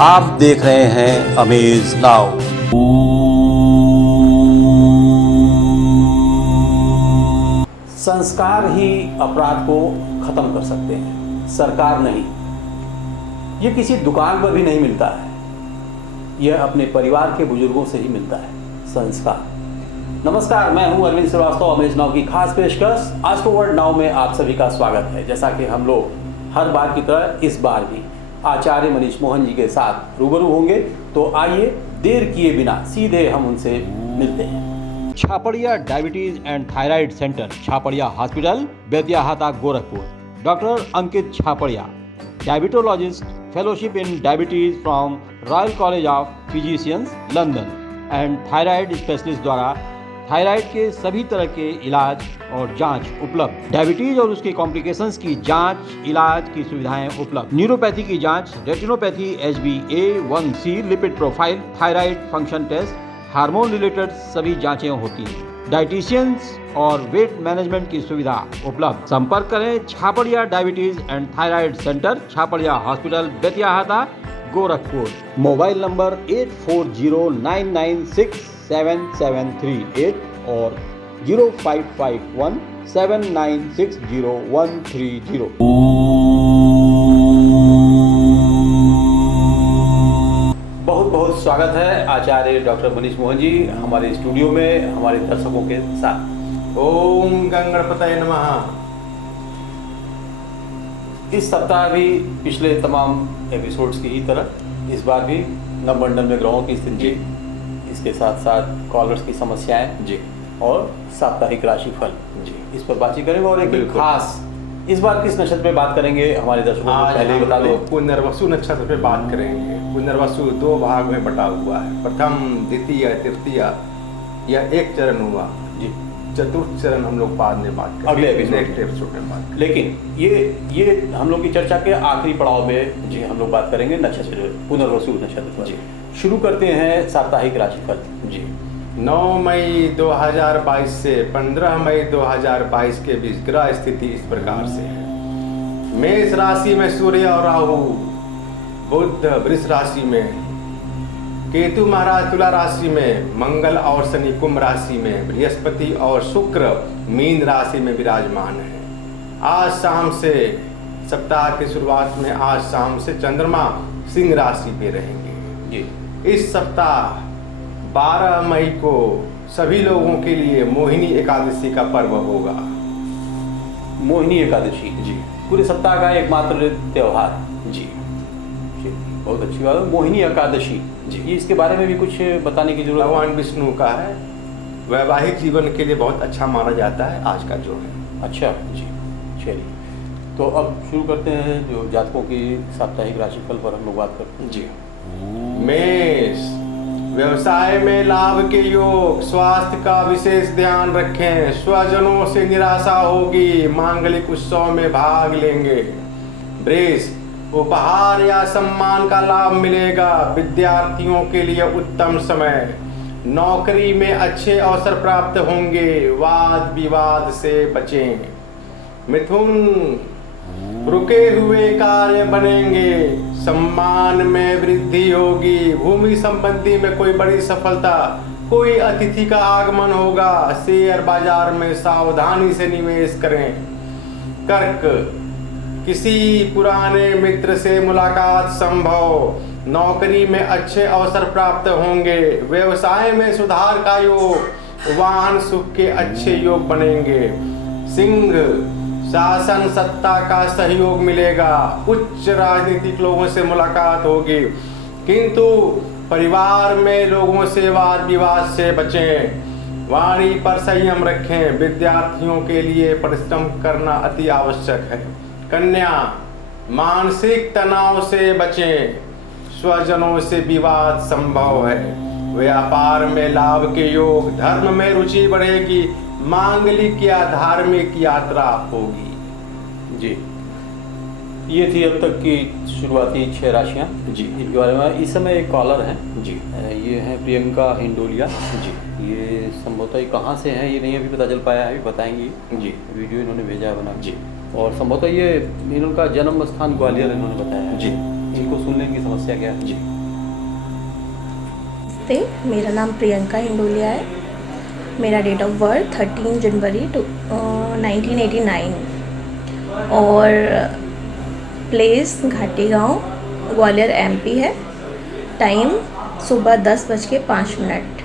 आप देख रहे हैं अमेज नाउ। संस्कार ही अपराध को खत्म कर सकते हैं, सरकार नहीं। ये किसी दुकान पर भी नहीं मिलता है, यह अपने परिवार के बुजुर्गों से ही मिलता है, संस्कार। नमस्कार, मैं हूं अरविंद श्रीवास्तव। अमेज नाउ की खास पेशकश आज को वर्ड नाउ में आप सभी का स्वागत है। जैसा कि हम लोग हर बार की तरह इस बार भी आचार्य मनीष मोहन जी के साथ रूबरू होंगे, तो आइए देर किए बिना सीधे हम उनसे मिलते हैं। Chhaparia diabetes and thyroid centre, Chhaparia hospital, Betiahata, Gorakhpur. Doctor Ankit Chhaparia, diabetologist, fellowship in diabetes from royal college of physicians, London and thyroid specialist द्वारा थायराइड के सभी तरह के इलाज और जांच उपलब्ध। डायबिटीज और उसके कॉम्प्लिकेशंस की जांच, इलाज की सुविधाएं उपलब्ध। न्यूरोपैथी की जांच, retinopathy, HbA1c, lipid profile, thyroid function test, hormone related सभी जांचें होती हैं। डाइटिशियंस और वेट मैनेजमेंट की सुविधा उपलब्ध। संपर्क करें Chhaparia diabetes and thyroid centre, Chhaparia hospital, Betiahata, Gorakhpur. Mobile number 8409967738 और 0551796013 बहुत बहुत स्वागत है आचार्य डॉक्टर मनीष मोहन जी हमारे स्टूडियो में हमारे दर्शकों के साथ। ओम गंगणपतये नमः। इस सप्ताह भी पिछले तमाम एपिसोड्स की ही तरह इस बार भी नवमंडल में ग्रहों की स्थिति, इसके साथ साथ कॉलर्स की समस्याएं जी और साप्ताहिक राशिफल जी इस पर बातचीत करेंगे। और एक खास इस बार किस नक्षत्र पे बात करेंगे हमारे दर्शकों को पहले ही बता दें। पुनर्वसु नक्षत्र पे बात करेंगे। पुनर्वसु 2 भाग में बटा हुआ है, प्रथम, द्वितीय, तृतीय। यह एक चरण हुआ जी, चतुर्थ चरण हम लोग बाद में बात करेंगे, अगले नेक्स्ट एपिसोड में बात करेंगे। लेकिन ये हम लोग की चर्चा के आखिरी पड़ाव में जी हम लोग बात करेंगे नक्षत्र, पुनर्वसु नक्षत्र पर। जी शुरू करते हैं साप्ताहिक राशिफल जी। 9 मई 2022 से 15 मई 2022 के बीच ग्रह स्थिति इस प्रकार से है। मेष राशि में सूर्य और राहु, बुध वृष राशि में, केतु महाराज तुला राशि में, मंगल और शनि कुंभ राशि में, बृहस्पति और शुक्र मीन राशि में विराजमान है। आज शाम से, सप्ताह की शुरुआत में आज शाम से चंद्रमा सिंह राशि पे रहेंगे जी। इस सप्ताह 12 मई को सभी लोगों के लिए मोहिनी एकादशी का पर्व होगा। मोहिनी एकादशी जी, पूरे सप्ताह का एकमात्र त्योहार जी जी, बहुत अच्छी बात है। मोहिनी एकादशी जी, ये इसके बारे में भी कुछ बताने की जरूरत है। भगवान विष्णु का है, वैवाहिक जीवन के लिए बहुत अच्छा माना जाता है आज का जो है। अच्छा जी, चलिए तो अब शुरू करते हैं जो जातकों की साप्ताहिक राशिफल पर हम लोग बात करते हैं जी। मेष, व्यवसाय में लाभ के योग, स्वास्थ्य का विशेष ध्यान रखें, स्वजनों से निराशा होगी, मांगलिक उत्सव में भाग लेंगे। वृष, उपहार या सम्मान का लाभ मिलेगा, विद्यार्थियों के लिए उत्तम समय, नौकरी में अच्छे अवसर प्राप्त होंगे, वाद विवाद से बचें। मिथुन, रुके हुए कार्य बनेंगे, सम्मान में वृद्धि होगी, भूमि संबंधी में कोई बड़ी सफलता, कोई अतिथि का आगमन होगा, शेयर बाजार में सावधानी से निवेश करें। कर्क, किसी पुराने मित्र से मुलाकात संभव, नौकरी में अच्छे अवसर प्राप्त होंगे, व्यवसाय में सुधार का योग, वाहन सुख के अच्छे योग बनेंगे। सिंह, शासन सत्ता का सहयोग मिलेगा, उच्च राजनीतिक लोगों से मुलाकात होगी, किंतु परिवार में लोगों से वाद विवाद से बचें, वाणी पर संयम रखें, विद्यार्थियों के लिए परिश्रम करना अति आवश्यक है। कन्या, मानसिक तनाव से बचें, स्वजनों से विवाद संभव है, व्यापार में लाभ के योग, धर्म में रुचि बढ़ेगी, मांगलिक या धार्मिक यात्रा होगी। जी, ये थी अब तक की शुरुआती 6 राशियाँ जी। इनके बारे में इस समय एक कॉलर हैं जी, ये हैं प्रियंका हिंडोलिया जी, ये संभवतः कहाँ से हैं ये नहीं अभी पता चल पाया है, अभी बताएंगी। जी, वीडियो इन्होंने भेजा है बना जी। और संभवतः ये इनका जन्म स्थान ग्वालियर इन्होंने बताया है। जी। इनको सुनने की समस्या क्या है? जी। मेरा नाम प्रियंका इंडोलिया है। मेरा डेट ऑफ बर्थ 13 जनवरी 1989 और प्लेस घाटी गांव, ग्वालियर MP है। टाइम सुबह 10:05।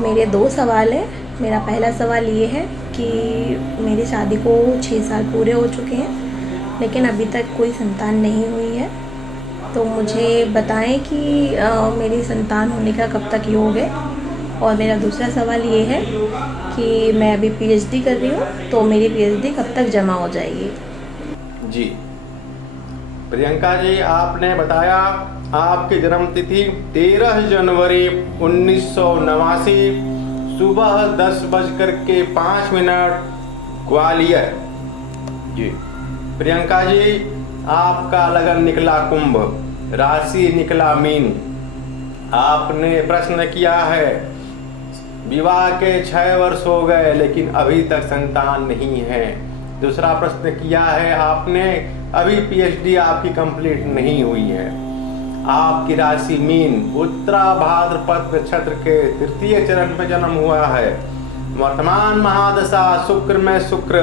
मेरे 2 सवाल हैं। मेरा पहला सवाल ये है कि मेरी शादी को 6 साल पूरे हो चुके हैं, लेकिन अभी तक कोई संतान नहीं हुई है। तो मुझे बताएं कि मेरी संतान होने का कब तक योग है। और मेरा दूसरा सवाल ये है कि मैं अभी PhD कर रही हूँ, तो मेरी PhD कब तक जमा हो जाएगी? जी प्रियंका जी, आपने बताया आपकी जन्म तिथि 13 जनवरी 1989 सुबह 10:05 ग्वालियर। जी। प्रियंका जी, आपका लगन निकला कुंभ, राशि निकला मीन। आपने प्रश्न किया है विवाह के 6 वर्ष हो गए लेकिन अभी तक संतान नहीं है। दूसरा प्रश्न किया है आपने अभी PhD आपकी कंप्लीट नहीं हुई है। आपकी राशि मीन, उत्तरा भाद्रपद नक्षत्र के 3य चरण में जन्म हुआ है। वर्तमान महादशा शुक्र में शुक्र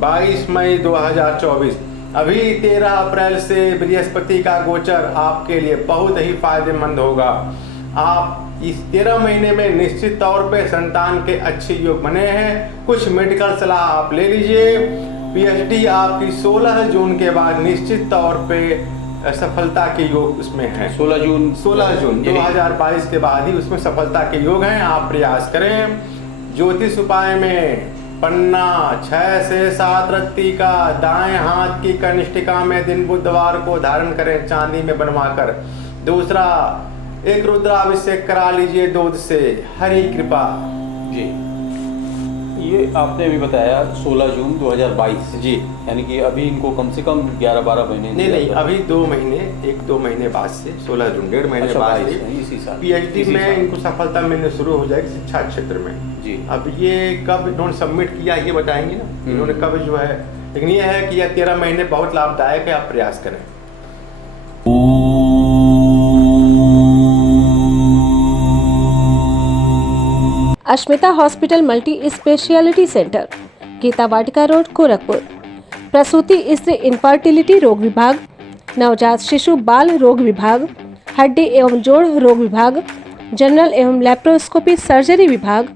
22 मई 2024। अभी 13 अप्रैल से बृहस्पति का गोचर आपके लिए बहुत ही फायदेमंद होगा। आप इस 13 महीने में निश्चित तौर पे संतान के अच्छे योग बने हैं। कुछ मेडिकल सलाह आप ले लीजिए। PhD आपकी 16 जून के बाद निश्चित तौर पे सफलता के योग उसमें हैं। 16 जून 2022 के बाद ही उसमें सफलता के योग हैं। आप प्रयास करें। ज्योतिष उपाय में पन्ना 6 से 7 रत्ती का दाएं हाथ की कनिष्ठिका में दिन बुधवार को धारण करें, चांदी में बनवाकर। दूसरा, एक रुद्राभिषेक करा लीजिए दूध से। हरि कृपा। जी। ये आपने अभी बताया 16 जून 2022। जी। यानी कि अभी इनको कम से कम 11-12 महीने। नहीं, अभी 2 महीने, 1-2 महीने बाद से 16 जून, 1.5 महीने बाद से इसी साल PhD में इनको सफलता मिलने शुरू हो जाएगी शिक्षा क्षेत्र में। जी। अब ये कब इन्होंने सबमिट किया ये बताएंगे ना, इन्होंने कब जो है। लेकिन ये है कि यह 13 महीने बहुत लाभदायक है, आप प्रयास करें। Ashmita hospital multi speciality centre, Geeta Vatika road, Gorakhpur. प्रसूति स्त्री इनफर्टिलिटी रोग विभाग, नवजात शिशु बाल रोग विभाग, हड्डी एवं जोड़ रोग विभाग, जनरल एवं लैप्रोस्कोपी सर्जरी विभाग,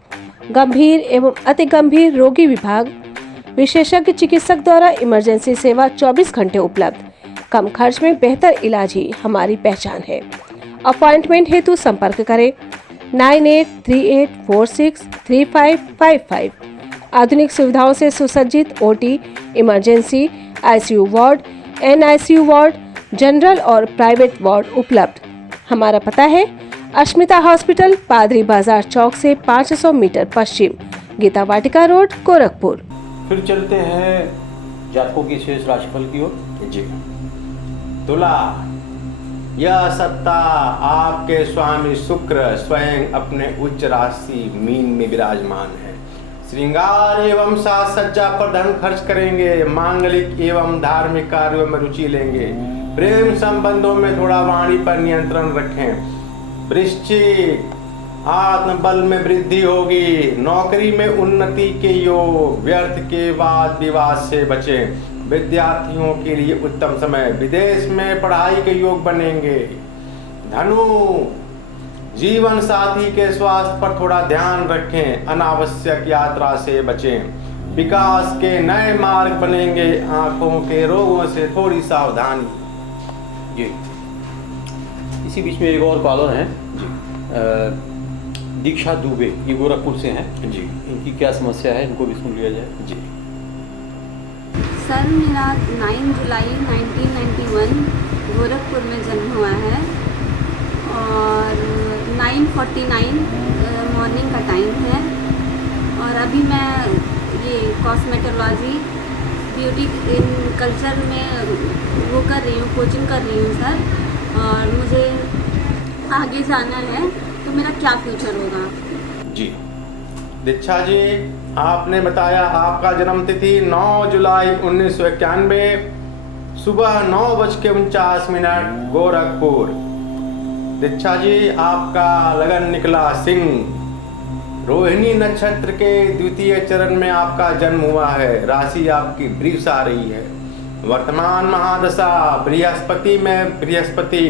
गंभीर एवं अति गंभीर रोगी विभाग, विशेषज्ञ चिकित्सक द्वारा इमरजेंसी सेवा 24 घंटे उपलब्ध। कम खर्च में बेहतर इलाज ही हमारी पहचान है। अपॉइंटमेंट हेतु संपर्क करें 9838463555। आधुनिक सुविधाओं से सुसज्जित OT, emergency, ICU ward, NICU ward, general और प्राइवेट वार्ड उपलब्ध। हमारा पता है अश्मिता हॉस्पिटल, पादरी बाजार चौक से 500 मीटर पश्चिम, गीता वाटिका रोड, गोरखपुर। फिर चलते हैं जातकों की शेष राशिफल की ओर। जी। तुला, यह सत्ता आपके स्वामी शुक्र स्वयं अपने उच्च राशि मीन में विराजमान है। श्रृंगार एवं साज सज्जा पर धन खर्च करेंगे। मांगलिक एवं धार्मिक कार्यों में रुचि लेंगे। प्रेम संबंधों में थोड़ा वाणी पर नियंत्रण रखें। वृश्चिक, आत्मबल में वृद्धि होगी। नौकरी में उन्नति के योग। व्यर्थ के वाद विवाद से बचें। विद्यार्थियों के लिए उत्तम समय। विदेश में पढ़ाई के योग बनेंगे। धनु, जीवन साथी के स्वास्थ्य पर थोड़ा ध्यान रखें। अनावश्यक यात्रा से बचें। विकास के नए मार्ग बनेंगे। आंखों के रोगों से थोड़ी सावधानी। जी। इसी बीच में एक और कॉलर हैं जी, दीक्षा दुबे, ये गोरखपुर से हैं जी। इनकी क्या समस्या है, इनको भी सुन लिया जाए। जी। सर, मेरा 9 जुलाई 1991 गोरखपुर में जन्म हुआ है और 9:49 मॉर्निंग का टाइम है। और अभी मैं ये कॉस्मेटोलॉजी ब्यूटी इन कल्चर में वो कर रही हूँ, कोचिंग कर रही हूँ सर। और मुझे आगे जाना है, तो मेरा क्या फ्यूचर होगा? जी। दीक्षा जी, आपने बताया आपका जन्म तिथि 9 जुलाई 1991, सुबह 9:49 गोरखपुर। दीक्षा जी, आपका लगन निकला सिंह। रोहिणी नक्षत्र के द्वितीय चरण में आपका जन्म हुआ है। राशि आपकी वृष आ रही है। वर्तमान महादशा बृहस्पति में, बृहस्पति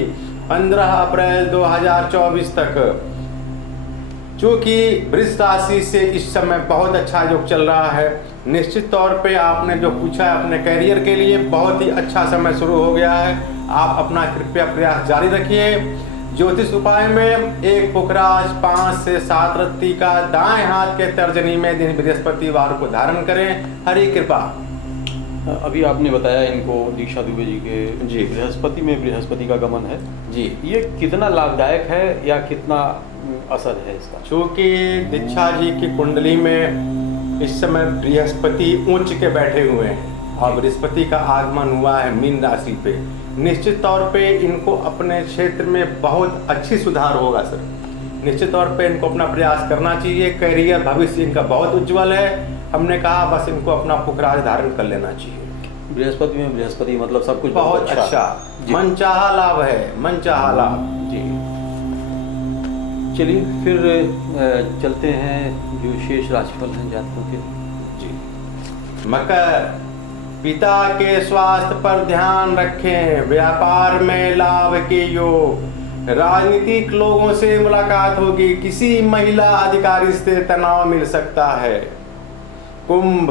15 अप्रैल 2024 तक, चूंकि वृष राशि से इस समय बहुत अच्छा योग चल रहा है। निश्चित तौर पे आपने जो पूछा है अपने करियर के लिए बहुत ही अच्छा समय शुरू हो गया है। आप अपना कृपया प्रयास जारी रखिए। ज्योतिष उपाय में एक पुखराज 5 से 7 रत्ती का दाएं हाथ के तर्जनी में दिन बृहस्पतिवार को धारण करें। हरि कृपा। अभी आपने बताया इनको दीक्षा दुबे जी के जी। बृहस्पति में बृहस्पति का गमन है जी। ये कितना लाभदायक है या कितना असर है इसका? चूँकि दीक्षा जी की कुंडली में इस समय बृहस्पति उच्च के बैठे हुए हैं और बृहस्पति का आगमन हुआ है मीन राशि पे। निश्चित तौर पे इनको अपने क्षेत्र में बहुत अच्छी सुधार होगा सर। निश्चित तौर पे इनको अपना प्रयास करना चाहिए। करियर भविष्य इनका बहुत उज्जवल है। हमने कहा बस इनको अपना पुखराज धारण कर लेना चाहिए। बृहस्पति में बृहस्पति मतलब सब कुछ बहुत अच्छा। मनचाहा लाभ है, मनचाहा लाभ। जी। चलिए फिर चलते हैं जो शेष राशिफल हैं जातकों के। जी। मकर, पिता के स्वास्थ्य पर ध्यान रखें। व्यापार में लाभ के योग। राजनीतिक लोगों से मुलाकात होगी। किसी महिला अधिकारी से तनाव मिल सकता है। कुंभ,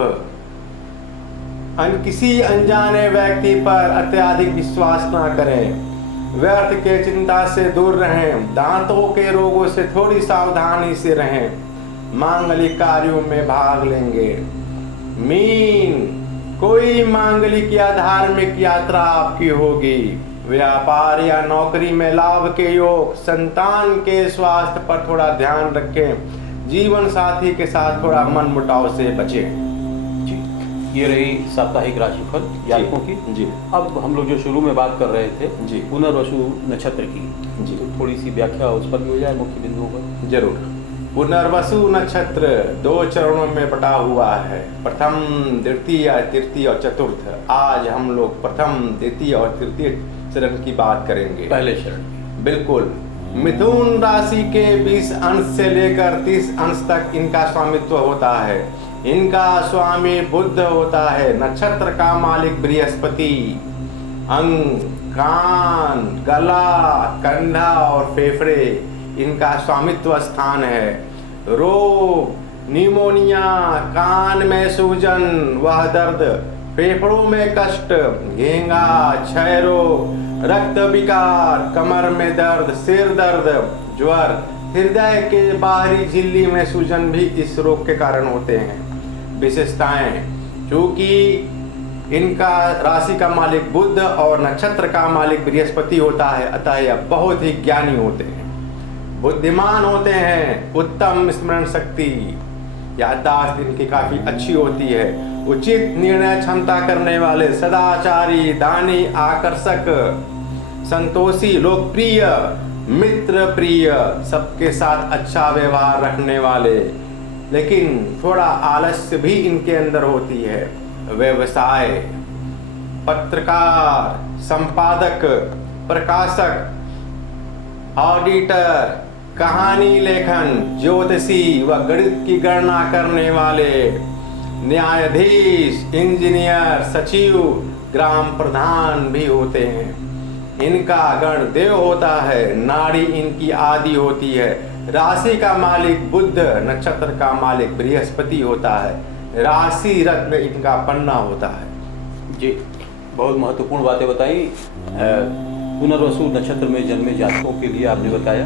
किसी अनजाने व्यक्ति पर अत्यधिक विश्वास ना करें। व्यर्थ के चिंता से दूर रहें। दांतों के रोगों से थोड़ी सावधानी से रहें। मांगलिक कार्यों में भाग लेंगे। मीन, कोई मांगलिक या धार्मिक यात्रा आपकी होगी। व्यापार या नौकरी में लाभ के योग। संतान के स्वास्थ्य पर थोड़ा ध्यान रखें। जीवन साथी के साथ थोड़ा मन मुटाव से बचें। जी, ये रही साप्ताहिक राशिफल जातकों की। जी। अब हम लोग जो शुरू में बात कर रहे थे जी। पुनर्वसु नक्षत्र की, जी। तो थोड़ी सी व्याख्या उस पर भी हो जाए मुख्य बिंदुओं पर। जरूर। पुनर्वसु नक्षत्र 2 चरणों में बटा हुआ है। प्रथम, द्वितीय, तृतीय और चतुर्थ। आज हम लोग प्रथम, द्वितीय और तृतीय चरण की बात करेंगे। पहले चरण। बिल्कुल। मिथुन राशि के 20 अंश से लेकर 30 अंश तक इनका स्वामित्व होता है। इनका स्वामी बुध होता है। नक्षत्र का मालिक बृहस्पति। अंग, कान, गला, कंधा और फेफड़े इनका स्वामित्व स्थान है। रोग, निमोनिया, कान में सूजन वह दर्द, फेफड़ों में कष्ट, घेंगा, क्षय रोग, रक्त विकार, कमर में दर्द, सिर दर्द, ज्वर, हृदय के बाहरी झिल्ली में सूजन भी इस रोग के कारण होते हैं। विशेषताएं, क्योंकि इनका राशि का मालिक बुध और नक्षत्र का मालिक बृहस्पति होता है, अतः यह बहुत ही ज्ञानी होते हैं, बुद्धिमान होते हैं, उत्तम स्मरण शक्ति, याददाश्त इनकी काफी अच्छी होती है, उचित निर्णय क्षमता करने वाले, सदाचारी, दानी, आकर्षक, संतोषी, लोकप्रिय, मित्र प्रिय, सबके साथ अच्छा व्यवहार रखने वाले, लेकिन थोड़ा आलस्य भी इनके अंदर होती है। व्यवसाय, पत्रकार, संपादक, प्रकाशक, ऑडिटर, कहानी लेखन, ज्योतिषी व गणित की गणना करने वाले, न्यायाधीश, इंजीनियर, सचिव, ग्राम प्रधान भी होते हैं। इनका गण देव होता है, नाड़ी इनकी आदि होती है। राशि का मालिक बुध, नक्षत्र का मालिक बृहस्पति होता है, राशि रत्न इनका पन्ना होता है। जी, बहुत महत्वपूर्ण बातें बताई। पुनर्वसु नक्षत्र में जन्मे जातकों के लिए आपने बताया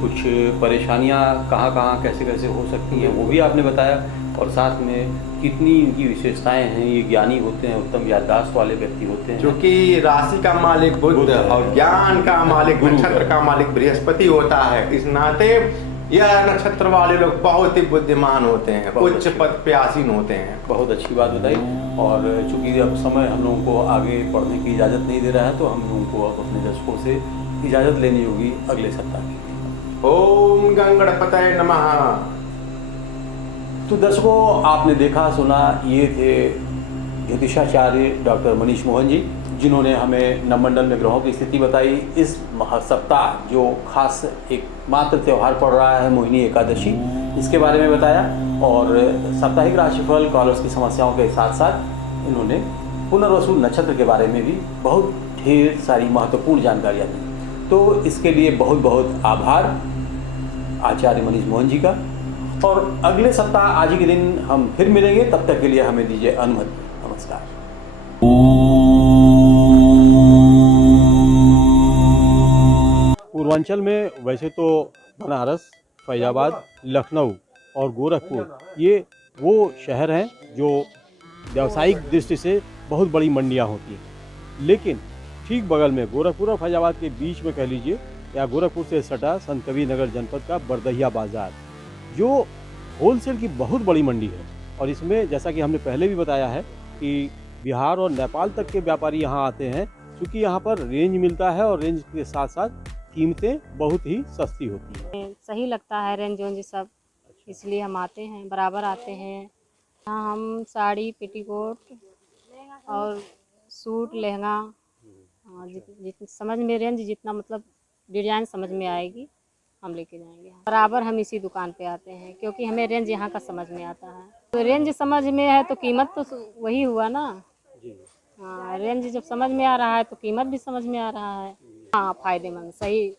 कुछ परेशानियां कहाँ कैसे कैसे हो सकती हैं, वो भी आपने बताया, और साथ में कितनी इनकी विशेषताएं हैं। ये ज्ञानी होते हैं, उत्तम याददाश्त वाले व्यक्ति होते हैं, जो कि राशि का मालिक बुध और ज्ञान का मालिक नक्षत्र का मालिक बृहस्पति होता है। इस नाते यह नक्षत्र वाले लोग बहुत ही बुद्धिमान होते हैं, उच्च पद पे आसीन होते हैं। बहुत अच्छी बात बताई। और चूंकि अब समय हम लोगों को आगे पढ़ने की इजाज़त नहीं दे रहा है, तो हम लोगों को अब अपने दर्शकों से इजाज़त लेनी होगी अगले सप्ताह की। ओम गंगणपतये नमः। तो दर्शकों, आपने देखा सुना, ये थे ज्योतिषाचार्य डॉक्टर मनीष मोहन जी, जिन्होंने हमें नवमंडल में ग्रहों की स्थिति बताई। इस सप्ताह जो खास एक मात्र त्यौहार पड़ रहा है मोहिनी एकादशी, इसके बारे में बताया और साप्ताहिक राशिफल कॉलर्स की समस्याओं के साथ साथ इन्होंने पुनर्वसु नक्षत्र के बारे में भी बहुत ढेर सारी महत्वपूर्ण जानकारियाँ दी। तो इसके लिए बहुत बहुत आभार आचार्य मनीष मोहन जी का। और अगले सप्ताह आज ही के दिन हम फिर मिलेंगे, तब तक के लिए हमें दीजिए अनुमति। नमस्कार। पूर्वांचल में वैसे तो बनारस, फैजाबाद, लखनऊ और गोरखपुर ये वो शहर हैं जो व्यावसायिक दृष्टि से बहुत बड़ी मंडियां होती हैं, लेकिन ठीक बगल में गोरखपुर और फैजाबाद के बीच में कह लीजिए या गोरखपुर से सटा संत कबीर नगर जनपद का बरदहिया बाजार, जो होलसेल की बहुत बड़ी मंडी है। और इसमें जैसा कि हमने पहले भी बताया है कि बिहार और नेपाल तक के व्यापारी यहाँ आते हैं, क्योंकि यहाँ पर रेंज मिलता है और रेंज के साथ साथ कीमतें बहुत ही सस्ती होती हैं। सही लगता है रेंज वेंज सब, इसलिए हम आते हैं, बराबर आते हैं। यहाँ हम साड़ी, पेटीकोट और सूट, लहंगा, समझ में रेंज जितना मतलब डिजाइन समझ में आएगी हम लेके जाएंगे। बराबर हम इसी दुकान पे आते हैं, क्योंकि हमें रेंज यहाँ का समझ में आता है। तो रेंज समझ में है तो कीमत तो वही हुआ ना। हाँ, रेंज जब समझ में आ रहा है तो कीमत भी समझ में आ रहा है। हाँ, फायदेमंद, सही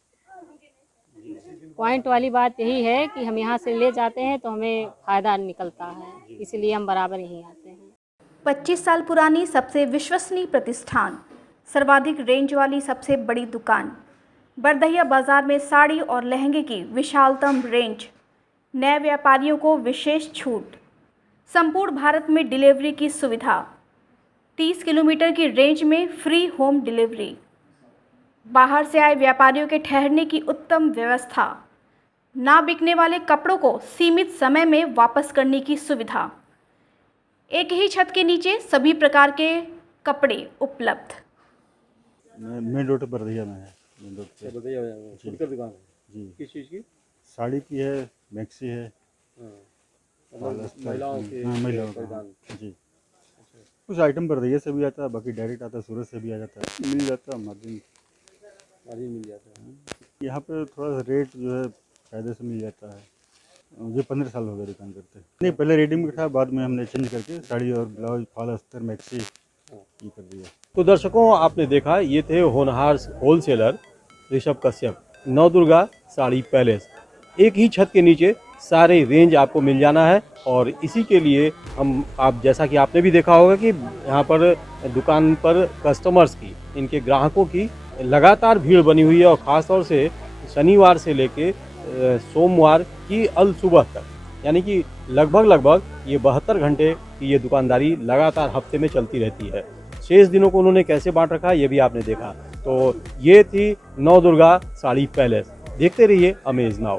पॉइंट वाली बात यही है कि हम यहाँ से ले जाते हैं तो हमें फ़ायदा निकलता है, इसलिए हम बराबर यहीं आते हैं। 25 साल पुरानी सबसे विश्वसनीय प्रतिष्ठान, सर्वाधिक रेंज वाली सबसे बड़ी दुकान, बरदहिया बाजार में साड़ी और लहंगे की विशालतम रेंज, नए व्यापारियों को विशेष छूट, संपूर्ण भारत में डिलीवरी की सुविधा, 30 किलोमीटर की रेंज में फ्री होम डिलीवरी, बाहर से आए व्यापारियों के ठहरने की उत्तम व्यवस्था, ना बिकने वाले कपड़ों को सीमित समय में वापस करने की सुविधा, एक ही छत के नीचे सभी प्रकार के कपड़े उपलब्ध। मेन रोड बरदहिया में है। मेन रोड पे दुकान है जी। किस चीज़ की? साड़ी की है, मैक्सी है, महिलाओं के महिलाओं का जी। कुछ आइटम बरदहिया से भी आता है, बाकी डायरेक्ट आता है, सूरत से भी आ जाता है, मिल जाता है, मार्जिन मिल जाता है। यहाँ पे थोड़ा सा रेट जो है फायदे से मिल जाता है। मुझे 15 साल हो गए दुकान करते। नहीं, पहले रेडीमेड था, बाद में हमने चेंज करके साड़ी और ब्लाउज, फॉल अस्तर, मैक्सी ये कर दिया। तो दर्शकों, आपने देखा, ये थे होनहार होलसेलर ऋषभ कश्यप, नवदुर्गा साड़ी पैलेस। एक ही छत के नीचे सारे रेंज आपको मिल जाना है। और इसी के लिए आप जैसा कि आपने भी देखा होगा कि यहाँ पर दुकान पर कस्टमर्स की, इनके ग्राहकों की लगातार भीड़ बनी हुई है। और ख़ास तौर से शनिवार से लेके सोमवार की अल सुबह तक, यानी कि लगभग ये 72 घंटे की ये दुकानदारी लगातार हफ्ते में चलती रहती है। शेष दिनों को उन्होंने कैसे बांट रखा ये भी आपने देखा। तो ये थी नवदुर्गा साड़ी पैलेस। देखते रहिए अमेज नाउ।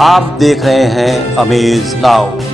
आप देख रहे हैं अमेज नाउ।